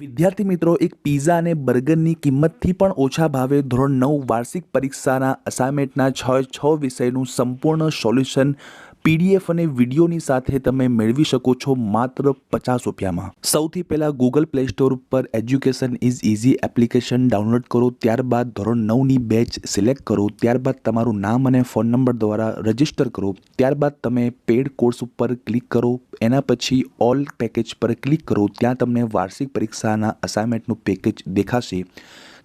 વિદ્યાર્થી મિત્રો, એક પિઝા અને બર્ગરની કિંમતથી પણ ઓછા ભાવે ધોરણ 9 વાર્ષિક પરીક્ષાના અસાઇનમેન્ટના છ વિષયનું સંપૂર્ણ સોલ્યુશન પીડીએફ અને વિડીયોની સાથે તમે મેળવી શકો છો માત્ર 50 રૂપિયામાં। સૌથી પહેલાં ગૂગલ પ્લે સ્ટોર પર education is easy application download કરો, ત્યારબાદ ધોરણ 9ની બેચ સિલેક્ટ કરો, ત્યારબાદ તમારું નામ અને ફોન નંબર દ્વારા રજિસ્ટર કરો, ત્યારબાદ તમે પેડ કોર્સ ઉપર ક્લિક કરો, એના પછી ઓલ પેકેજ પર ક્લિક કરો, ત્યાં તમને વાર્ષિક પરીક્ષાના અસાઇનમેન્ટનું પેકેજ દેખાશે।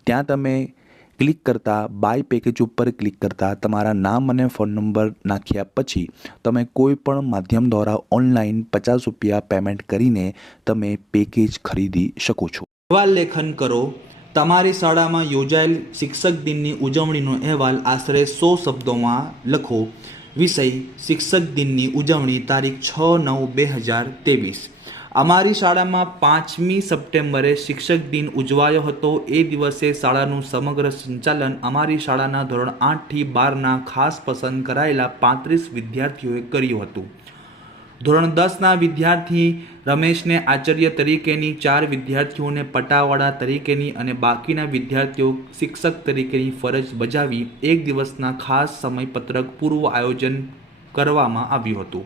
ત્યાં તમે ક્લિક કરતાં બાય પેકેજ ઉપર ક્લિક કરતાં તમારા નામ અને ફોન નંબર નાખ્યા પછી તમે કોઈ પણ માધ્યમ દ્વારા ઓનલાઈન 50 રૂપિયા પેમેન્ટ કરીને તમે પેકેજ ખરીદી શકો છો। અહેવાલ લેખન કરો। તમારી શાળામાં યોજાયેલ શિક્ષક દિનની ઉજવણીનો અહેવાલ આશરે 100 શબ્દોમાં લખો। વિષય: શિક્ષક દિનની ઉજવણી, તારીખ 6/9/2023। અમારી શાળામાં 5મી સપ્ટેમ્બરે શિક્ષક દિન ઉજવાયો હતો। એ દિવસે શાળાનું સમગ્ર સંચાલન અમારી શાળાના ધોરણ 8 થી 12ના ખાસ પસંદ કરાયેલા 35 વિદ્યાર્થીઓએ કર્યું હતું। ધોરણ 10ના વિદ્યાર્થી રમેશને આચાર્ય તરીકેની, 4 વિદ્યાર્થીઓને પટાવાળા તરીકેની અને બાકીના વિદ્યાર્થીઓ શિક્ષક તરીકેની ફરજ બજાવી એક દિવસના ખાસ સમયપત્રક પૂર્વ આયોજન કરવામાં આવ્યું હતું।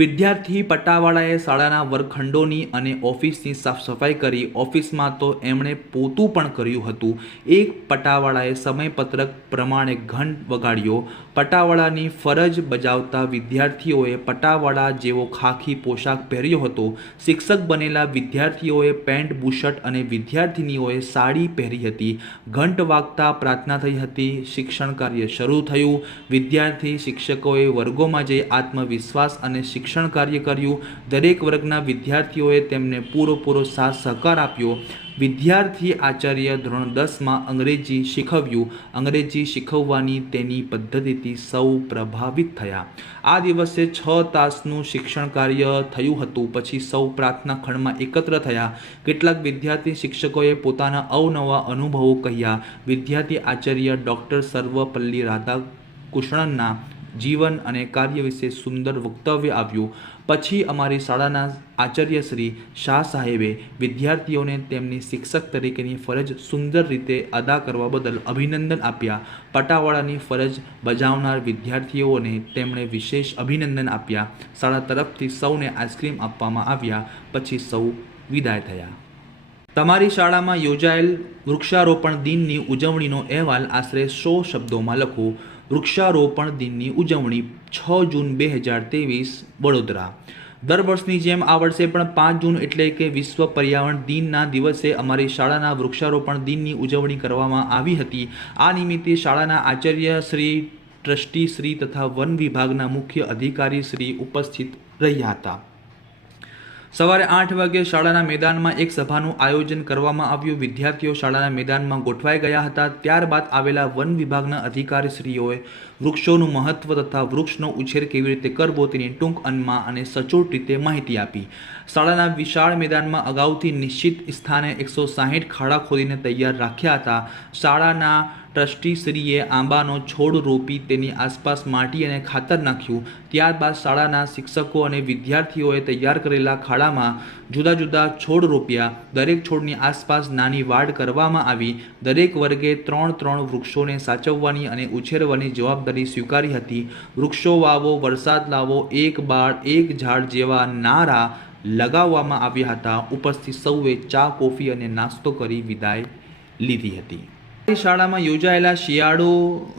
વિદ્યાર્થી પટાવાળાએ શાળાના વર્ગખંડોની અને ઓફિસની સાફ સફાઈ કરી। ઓફિસમાં તો એમણે પોતું પણ કર્યું હતું। એક પટાવાળાએ સમયપત્રક પ્રમાણે ઘંટ વગાડ્યો। પટાવાળાની ફરજ બજાવતા વિદ્યાર્થીઓએ પટાવાળા જેવો ખાખી પોશાક પહેર્યો હતો। શિક્ષક બનેલા વિદ્યાર્થીઓએ પેન્ટ બુશર્ટ અને વિદ્યાર્થિનીઓએ સાડી પહેરી હતી। ઘંટ વાગતા પ્રાર્થના થઈ હતી। શિક્ષણ કાર્ય શરૂ થયું। વિદ્યાર્થી શિક્ષકોએ વર્ગોમાં જઈ આત્મવિશ્વાસ અને શિક્ષણ કાર્ય કર્યું। દરેક વર્ગના વિદ્યાર્થીઓએ તેમને પૂરો સાથ સહકાર આપ્યો। વિદ્યાર્થી આચાર્ય ધોરણ 10માં અંગ્રેજી શીખવ્યું। અંગ્રેજી શીખવવાની તેની પદ્ધતિથી સૌ પ્રભાવિત થયા। આ દિવસે 6 તાસનું શિક્ષણ કાર્ય થયું હતું। પછી સૌ પ્રાર્થના ખંડમાં એકત્ર થયા। કેટલાક વિદ્યાર્થી શિક્ષકોએ પોતાના અવનવા અનુભવો કહ્યા। વિદ્યાર્થી આચાર્ય ડૉક્ટર સર્વપલ્લી રાધાકૃષ્ણનના જીવન અને કાર્ય વિશે સુંદર વક્તવ્ય આવ્યું। પછી અમારી શાળાના આચાર્ય શ્રી શાહ સાહેબે વિદ્યાર્થીઓને તેમની શિક્ષક તરીકેની ફરજ સુંદર રીતે અદા કરવા બદલ અભિનંદન આપ્યા। પટાવાળાની ફરજ બજાવનાર વિદ્યાર્થીઓને તેમણે વિશેષ અભિનંદન આપ્યા। શાળા તરફથી સૌને આઈસ્ક્રીમ આપવામાં આવ્યા। પછી સૌ વિદાય થયા। તમારી શાળામાં યોજાયેલ વૃક્ષારોપણ દિનની ઉજવણીનો અહેવાલ આશરે 100 શબ્દોમાં લખો। વૃક્ષારોપણ દિનની ઉજવણી 6 જૂન 2023 વડોદરા। દર વર્ષની જેમ આ વર્ષે પણ 5 જૂન એટલે કે વિશ્વ પર્યાવરણ દિનના દિવસે અમારી શાળાના વૃક્ષારોપણ દિનની ઉજવણી કરવામાં આવી હતી। આ નિમિત્તે શાળાના આચાર્ય શ્રી, ટ્રસ્ટી શ્રી તથા વન વિભાગના મુખ્ય અધિકારી શ્રી ઉપસ્થિત રહ્યા હતા। સવારે 8 વાગ્યે શાળાના મેદાનમાં એક સભાનું આયોજન કરવામાં આવ્યું। વિદ્યાર્થીઓ શાળાના મેદાનમાં ગોઠવાઈ ગયા હતા। ત્યારબાદ આવેલા વન વિભાગના અધિકારીશ્રીઓએ વૃક્ષોનું મહત્વ તથા વૃક્ષનો ઉછેર કેવી રીતે કરવો તેની ટૂંક અંદમાં અને સચોટ રીતે માહિતી આપી। શાળાના વિશાળ મેદાનમાં અગાઉથી નિશ્ચિત સ્થાને 160 ખાડા ખોદીને તૈયાર રાખ્યા હતા। શાળાના ટ્રસ્ટીશ્રીએ આંબાનો છોડ રોપી તેની આસપાસ માટી અને ખાતર નાખ્યું। ત્યારબાદ શાળાના શિક્ષકો અને વિદ્યાર્થીઓએ તૈયાર કરેલા ખાડામાં જુદા જુદા છોડ રોપ્યા। દરેક છોડની આસપાસ નાની વાડ કરવામાં આવી। દરેક વર્ગે 3 વૃક્ષોને સાચવવાની અને ઉછેરવાની જવાબદારી સ્વીકારી હતી। વૃક્ષો વાવો, વરસાદ લાવો, એક બાળ એક ઝાડ જેવા નારા લગાવવામાં આવ્યા હતા। ઉપસ્થિત સૌએ ચા, કોફી અને નાસ્તો કરી વિદાય લીધી હતી। શાળામાં યોજાયેલા શિયાળુ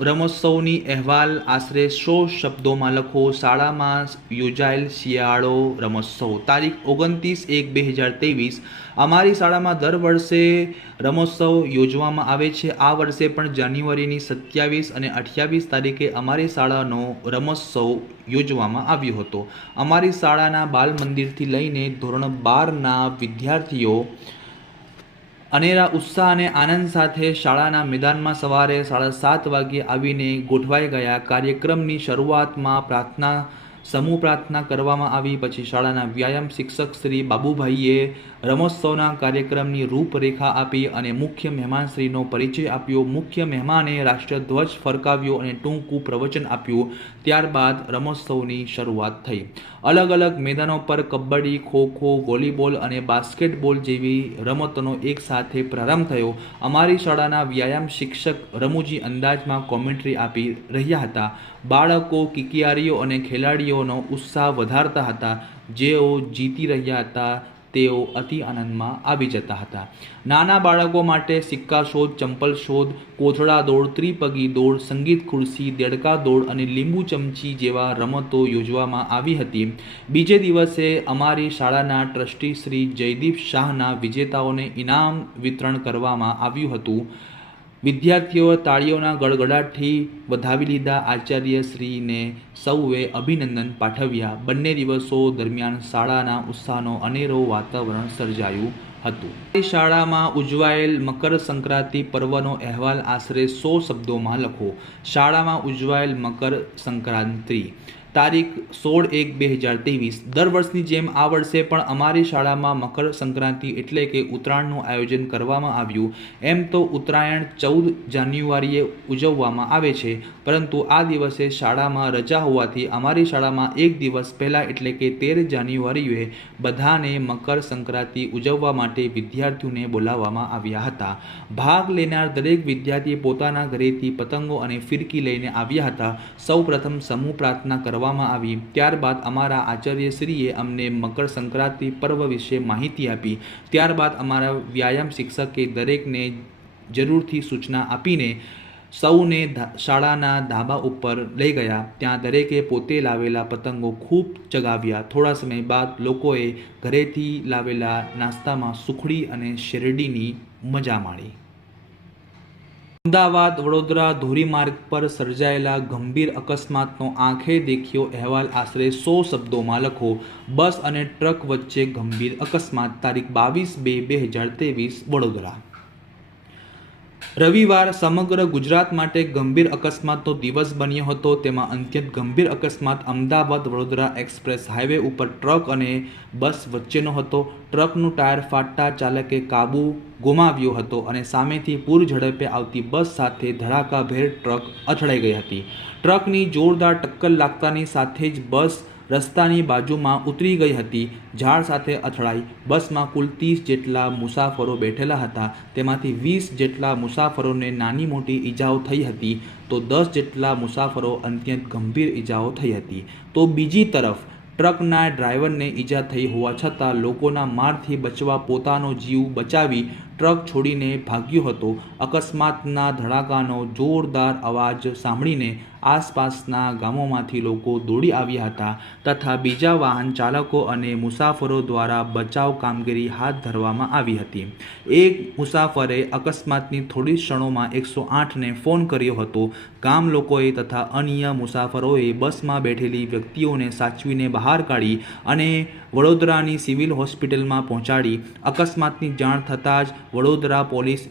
રમોત્સવની અહેવાલ આશરે 100 શબ્દોમાં લખો। શાળામાં યોજાયેલ શિયાળો રમોત્સવ, તારીખ 29/1/2023। અમારી શાળામાં દર વર્ષે રમોત્સવ યોજવામાં આવે છે। આ વર્ષે પણ જાન્યુઆરીની 27 અને 28 તારીખે અમારી શાળાનો રમોત્સવ યોજવામાં આવ્યો હતો। અમારી શાળાના બાલ મંદિરથી લઈને ધોરણ 12ના વિદ્યાર્થીઓ અનેરા ઉત્સાહ અને આનંદ સાથે શાળાના મેદાનમાં સવારે 7:30 વાગ્યે આવીને ગોઠવાઈ ગયા। કાર્યક્રમની શરૂઆતમાં પ્રાર્થના સમૂહ પ્રાર્થના કરવામાં આવી. પછી શાળાના વ્યાયામ શિક્ષક શ્રી બાબુભાઈએ રમોત્સવના કાર્યક્રમની રૂપરેખા આપી અને મુખ્ય મહેમાનશ્રીનો પરિચય આપ્યો. મુખ્ય મહેમાને રાષ્ટ્રધ્વજ ફરકાવ્યો અને ટૂંકું પ્રવચન આપ્યું. ત્યારબાદ રમોત્સવની શરૂઆત થઈ. અલગ અલગ મેદાનો પર કબડ્ડી, ખોખો, વોલીબોલ અને બાસ્કેટબોલ જેવી રમતોનો એક સાથે પ્રારંભ થયો. અમારી શાળાના વ્યાયામ શિક્ષક રમૂજી અંદાજમાં કોમેન્ટ્રી આપી રહ્યા હતા. બાળકો, કિકિયારીઓ અને ખેલાડીઓનો ઉત્સાહ વધારતા હતા. જેઓ જીતી રહ્યા હતા તેઓ અતિ આનંદમાં આવી જતા હતા. નાના બાળકો માટે સિક્કા શોધ, ચંપલ શોધ, કોથળા દોડ, ત્રિપગી દોડ, સંગીત ખુરશી, દેડકા દોડ અને લીંબુ ચમચી જેવા રમતો યોજવામાં આવી હતી. બીજે દિવસે અમારી શાળાના ટ્રસ્ટી શ્રી જયદીપ શાહના વિજેતાઓને ઇનામ વિતરણ કરવામાં આવ્યું હતું. વિદ્યાર્થીઓ તાળીઓના ગડગડાટથી વધાવી લીધા. આચાર્યશ્રીને સૌએ અભિનંદન પાઠવ્યા. બંને દિવસો દરમિયાન શાળાના ઉત્સાહનો અનેરો વાતાવરણ સર્જાયું હતું. શાળામાં ઉજવાયેલ મકર સંક્રાંતિ પર્વનો અહેવાલ આશરે 100 શબ્દોમાં લખો. શાળામાં ઉજવાયેલ મકર સંક્રાંતિ તારીખ 16/1/2023. દર વર્ષની જેમ આ વર્ષે પણ અમારી શાળામાં મકર સંક્રાંતિ એટલે કે ઉત્તરાયણનું આયોજન કરવામાં આવ્યું. એમ તો ઉત્તરાયણ 14 જાન્યુઆરીએ ઉજવવામાં આવે છે, પરંતુ આ દિવસે શાળામાં રજા હોવાથી અમારી શાળામાં એક દિવસ પહેલાં એટલે કે 13 જાન્યુઆરીએ બધાને મકર સંક્રાંતિ ઉજવવા માટે વિદ્યાર્થીઓને બોલાવવામાં આવ્યા હતા. ભાગ લેનાર દરેક વિદ્યાર્થી પોતાના ઘરેથી પતંગો અને ફિરકી લઈને આવ્યા હતા. સૌ પ્રથમ સમૂહ પ્રાર્થના કરવામાં આવી. ત્યારબાદ અમારા આચાર્યશ્રીએ અમને મકર સંક્રાંતિ પર્વ વિશે માહિતી આપી. ત્યારબાદ અમારા વ્યાયામ શિક્ષકે દરેકને જરૂરથી સૂચના આપીને સૌને શાળાના ધાબા ઉપર લઈ ગયા. ત્યાં દરેકે પોતે લાવેલા પતંગો ખૂબ ચગાવ્યા. થોડા સમય બાદ લોકોએ ઘરેથી લાવેલા નાસ્તામાં સુખડી અને શેરડીની મજા માણી. અમદાવાદ વડોદરા ધોરીમાર્ગ પર સર્જાયેલા ગંભીર અકસ્માતનો આંખે દેખ્યો અહેવાલ આશરે 100 શબ્દોમાં લખો. બસ અને ટ્રક વચ્ચે ગંભીર અકસ્માત તારીખ 22/2/2023 વડોદરા. રવિવાર સમગ્ર ગુજરાત માટે ગંભીર અકસ્માતનો દિવસ બન્યો હતો. તેમાં અત્યંત ગંભીર અકસ્માત અમદાવાદ વડોદરા એક્સપ્રેસ હાઈવે ઉપર ટ્રક અને બસ વચ્ચેનો હતો. ટ્રકનું ટાયર ફાટતા ચાલકે કાબુ ગુમાવ્યો હતો અને સામેથી પૂર ઝડપે આવતી બસ સાથે ધડાકાભેર ટ્રક અથડાઈ ગઈ હતી. ટ્રકની જોરદાર ટક્કર લાગતાની સાથે જ બસ રસ્તાની બાજુમાં ઉતરી ગઈ હતી. ઝાડ સાથે અથડાઈ. બસમાં કુલ 30 જેટલા મુસાફરો બેઠેલા હતા. તેમાંથી 20 જેટલા મુસાફરોને નાની મોટી ઈજાઓ થઈ હતી, તો 10 જેટલા મુસાફરો અત્યંત ગંભીર ઈજાઓ થઈ હતી. તો બીજી તરફ ટ્રકના ડ્રાઈવરને ઈજા થઈ હોવા છતાં લોકોના મારથી બચવા પોતાનો જીવ બચાવી ટ્રક છોડીને ભાગ્યો હતો. અકસ્માતના ધડાકાનો જોરદાર અવાજ સાંભળીને આસપાસના ગામોમાંથી લોકો દોડી આવ્યા હતા તથા બીજા વાહન ચાલકો અને મુસાફરો દ્વારા બચાવ કામગીરી હાથ ધરવામાં આવી હતી. એક મુસાફરે અકસ્માતની થોડી ક્ષણોમાં 108ને ફોન કર્યો હતો. ગામ લોકોએ તથા અન્ય મુસાફરોએ બસમાં બેઠેલી વ્યક્તિઓને સાચવીને બહાર કાઢી અને વડોદરાની સિવિલ હોસ્પિટલમાં પહોંચાડી. અકસ્માતની જાણ થતાં જ વડોદરા પોલીસ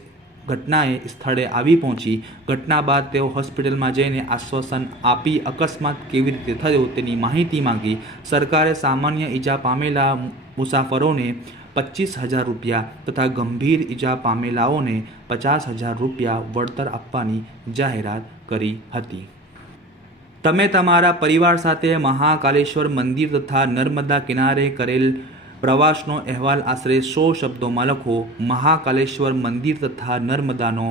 ઘટનાએ સ્થળે આવી પહોંચી. ઘટના બાદ તેઓ હોસ્પિટલમાં જઈને આશ્વાસન આપી અકસ્માત કેવી રીતે થયો તેની માહિતી માંગી. સરકારે સામાન્ય ઈજા પામેલા મુસાફરોને 25,000 રૂપિયા તથા ગંભીર ઈજા પામેલાઓને 50,000 રૂપિયા વળતર આપવાની જાહેરાત કરી હતી. તમે તમારા પરિવાર સાથે મહાકાલેશ્વર મંદિર તથા નર્મદા કિનારે કરેલ પ્રવાસનો અહેવાલ આશરે 100 શબ્દોમાં લખો. મહાકાલેશ્વર મંદિર તથા નર્મદાનો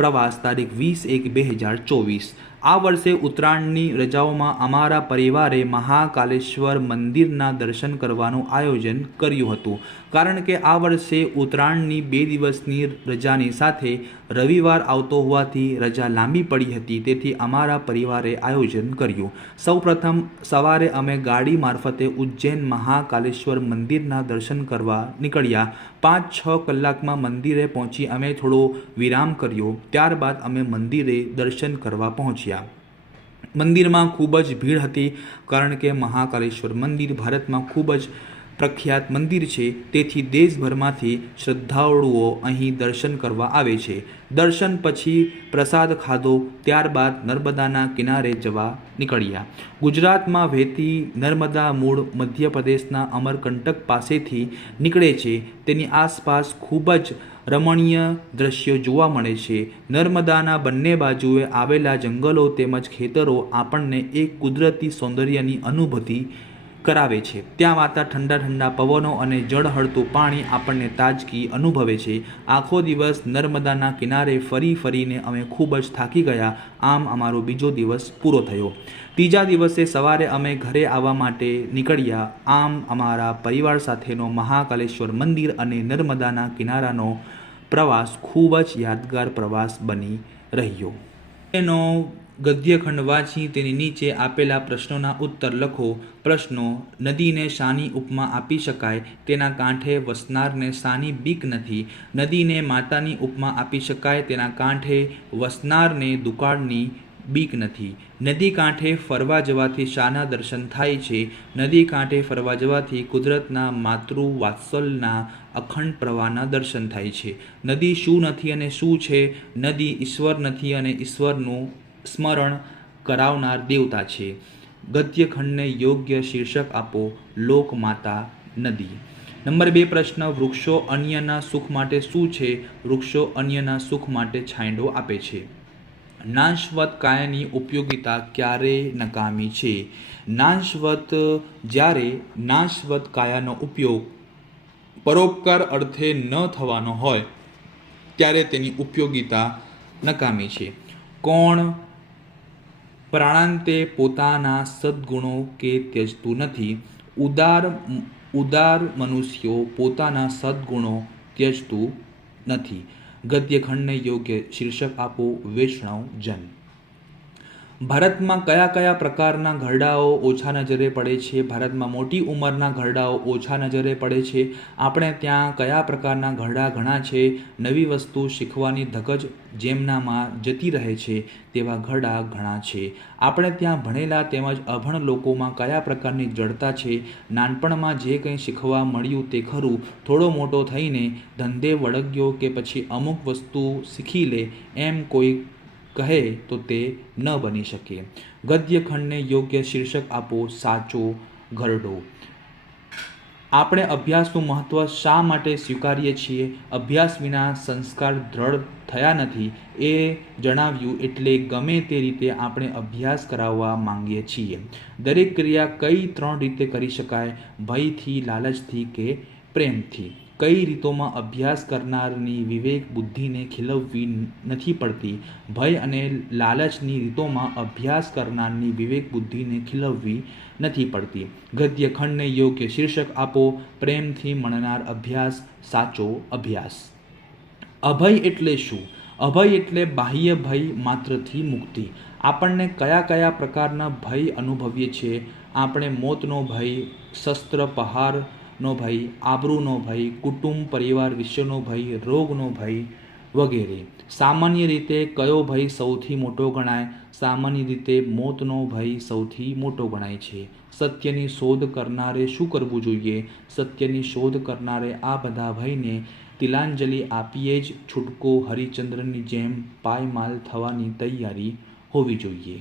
પ્રવાસ તારીખ 20/1/2024. આ વર્ષે ઉત્તરાયણની રજાઓમાં અમારા પરિવારે મહાકાલેશ્વર મંદિરના દર્શન કરવાનું આયોજન કર્યું હતું. કારણ કે આ વર્ષે ઉત્તરાયણની 2 દિવસની રજાની સાથે રવિવાર આવતો હોવાથી રજા લાંબી પડી હતી. તેથી અમારા પરિવારે આયોજન કર્યું. સૌપ્રથમ સવારે અમે ગાડી મારફતે ઉજ્જૈન મહાકાલેશ્વર મંદિરના દર્શન કરવા નીકળ્યા. 5-6 કલાકમાં મંદિરે પહોંચી અમે થોડો વિરામ કર્યો. ત્યારબાદ અમે મંદિરે દર્શન કરવા પહોંચ્યા. મંદિરમાં ખૂબ જ ભીડ હતી, કારણ કે મહાકાલેશ્વર મંદિર ભારતમાં ખૂબ જ પ્રખ્યાત મંદિર છે, તેથી દેશભરમાંથી શ્રદ્ધાળુઓ અહીં દર્શન કરવા આવે છે. દર્શન પછી પ્રસાદ ખાધો, ત્યારબાદ નર્મદાના કિનારે જવા નીકળ્યા. ગુજરાતમાં વહેતી નર્મદા મૂળ મધ્યપ્રદેશના અમરકંટક પાસેથી નીકળે છે. તેની આસપાસ ખૂબ જ રમણીય દ્રશ્યો જોવા મળે છે. નર્મદાના બંને બાજુએ આવેલા જંગલો તેમજ ખેતરો આપણને એક કુદરતી સૌંદર્યની અનુભૂતિ કરાવે છે. ત્યાં વાતા ઠંડા ઠંડા પવનો અને ઝળહળતું પાણી આપણને તાજગી અનુભવે છે. આખો દિવસ નર્મદાના કિનારે ફરી ફરીને અમે ખૂબ જ થાકી ગયા. આમ અમારો બીજો દિવસ પૂરો થયો. ત્રીજા દિવસે સવારે અમે ઘરે આવવા માટે નીકળ્યા. આમ અમારા પરિવાર સાથેનો મહાકાલેશ્વર મંદિર અને નર્મદાના કિનારાનો પ્રવાસ ખૂબ જ યાદગાર પ્રવાસ બની રહ્યો. એનો ગદ્યખંડ વાંચી તેની નીચે આપેલા પ્રશ્નોના ઉત્તર લખો. પ્રશ્નો: નદીને શાની ઉપમા આપી શકાય? તેના કાંઠે વસનારને શાની બીક નથી? નદીને માતાની ઉપમા આપી શકાય? તેના કાંઠે વસનારને દુકાળની બીક નથી. નદી કાંઠે ફરવા જવાથી શાના દર્શન થાય છે? નદી કાંઠે ફરવા જવાથી કુદરતના માતૃવાત્સલ્યના અખંડ પ્રવાહના દર્શન થાય છે. નદી શું નથી અને શું છે? નદી ઈશ્વર નથી અને ઈશ્વરનું સ્મરણ કરાવનાર દેવતા છે. ગદ્યખંડને યોગ્ય શીર્ષક આપો. લોકમાતા નદી. નંબર 2 પ્રશ્ન: વૃક્ષો અન્યના સુખ માટે શું છે? વૃક્ષો અન્યના સુખ માટે છાંયડો આપે છે. નાશવત કાયાની ઉપયોગિતા ક્યારે નકામી છે? જ્યારે નાશવત કાયાનો ઉપયોગ પરોપકાર અર્થે ન થવાનો હોય ત્યારે તેની ઉપયોગિતા નકામી છે. કોણ પ્રાણાંતે પોતાના સદ્ગુણો કે ત્યજતું નથી? ઉદાર મનુષ્યો પોતાના સદ્ગુણો ત્યજતું નથી. ગદ્યખંડને યોગ્ય શીર્ષક આપો. વૈષ્ણવ જન. ભારતમાં કયા કયા પ્રકારના ઘરડાઓ ઓછા નજરે પડે છે? ભારતમાં મોટી ઉંમરના ઘરડાઓ ઓછા નજરે પડે છે. આપણે ત્યાં કયા પ્રકારના ઘરડા ઘણા છે? નવી વસ્તુ શીખવાની ધગજ જેમનામાં જતી રહે છે તેવા ઘરડા ઘણા છે. આપણે ત્યાં ભણેલા તેમજ અભણ લોકોમાં કયા પ્રકારની જડતા છે? નાનપણમાં જે કંઈ શીખવા મળ્યું તે ખરું, થોડો મોટો થઈને ધંધે વળગ્યો કે પછી અમુક વસ્તુ શીખી લે એમ કોઈ કહે તો તે ન બની શકે. ગદ્યખંડને યોગ્ય શીર્ષક આપો. સાચો ઘરડો. આપણે અભ્યાસનું મહત્ત્વ શા માટે સ્વીકારીએ છીએ? અભ્યાસ વિના સંસ્કાર દ્રઢ થયા નથી એ જણાવ્યું એટલે ગમે તે રીતે આપણે અભ્યાસ કરાવવા માંગીએ છીએ. દરેક ક્રિયા કઈ 3 રીતે કરી શકાય? ભયથી, લાલચથી કે પ્રેમથી? કઈ રીતોમાં અભ્યાસ કરનારની વિવેક બુદ્ધિને ખીલવવી નથી પડતી? ભય અને લાલચની રીતોમાં અભ્યાસ કરનારની વિવેક બુદ્ધિને ખીલવવી નથી પડતી. ગદ્યખંડને યોગ્ય શીર્ષક આપો. પ્રેમથી મળનાર અભ્યાસ સાચો અભ્યાસ. અભય એટલે શું? અભય એટલે બાહ્ય ભય માત્રથી મુક્તિ. આપણને કયા કયા પ્રકારના ભય અનુભવીએ છીએ? આપણે મોતનો ભય, શસ્ત્ર પ્રહારનો ભય, આબરૂનો ભય, કુટુંબ પરિવાર વિશેનો ભય, રોગનો ભય વગેરે. સામાન્ય રીતે કયો ભય સૌથી મોટો ગણાય? સામાન્ય રીતે મોતનો ભય સૌથી મોટો ગણાય છે. સત્યની શોધ કરનારે શું કરવું જોઈએ? સત્યની શોધ કરનારે આ બધા ભયને તિલાંજલિ આપીએ જ છૂટકો હરિશ્ચંદ્રની જેમ પાયમાલ થવાની તૈયારી હોવી જોઈએ.